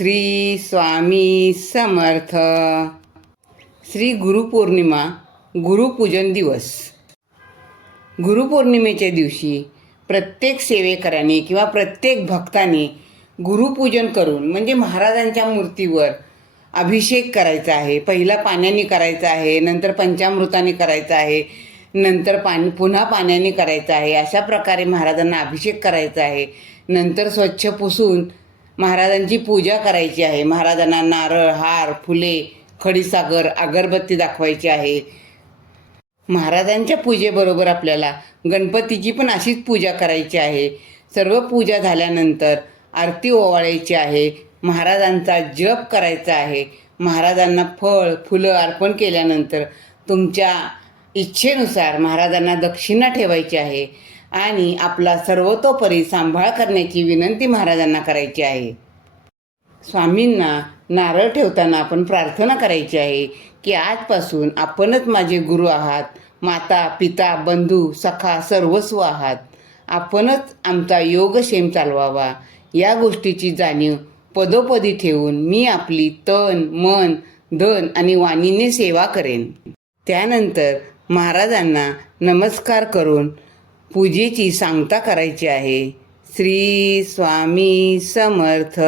श्री स्वामी समर्थ. श्री गुरुपौर्णिमा, गुरुपूजन दिवस. गुरुपौर्णिमेच्या दिवशी प्रत्येक सेवेकराने किंवा प्रत्येक भक्ताने गुरुपूजन करून म्हणजे महाराजांच्या मूर्तीवर अभिषेक करायचा आहे. पहिला पाण्याने करायचा आहे, नंतर पंचामृताने करायचा आहे, नंतर पुन्हा पाण्याने करायचा आहे. अशा प्रकारे महाराजांना अभिषेक करायचा आहे. नंतर स्वच्छ पुसून महाराजांची पूजा करायची आहे. महाराजांना नारळ, हार, फुले, खडीसाखर, अगरबत्ती दाखवायची आहे. महाराजांच्या पूजेबरोबर आपल्याला गणपतीची पण अशीच पूजा करायची आहे. सर्व पूजा झाल्यानंतर आरती ओवाळायची आहे. महाराजांचा जप करायचा आहे. महाराजांना फळ, फुलं अर्पण केल्यानंतर तुमच्या इच्छेनुसार महाराजांना दक्षिणा ठेवायची आहे आणि आपला सर्वतोपरी सांभाळ करण्याची विनंती महाराजांना करायची आहे. स्वामींना नारळ ठेवताना आपण प्रार्थना करायची आहे की आजपासून आपणच माझे गुरु आहात, माता, पिता, बंधू, सखा, सर्वस्व आहात. आपणच आमचा योगक्षेम चालवावा. या गोष्टीची जाणीव पदोपदी ठेवून मी आपली तन, मन, धन आणि वाणीने सेवा करेन. त्यानंतर महाराजांना नमस्कार करून पूजेची सांगता करायची आहे. श्री स्वामी समर्थ.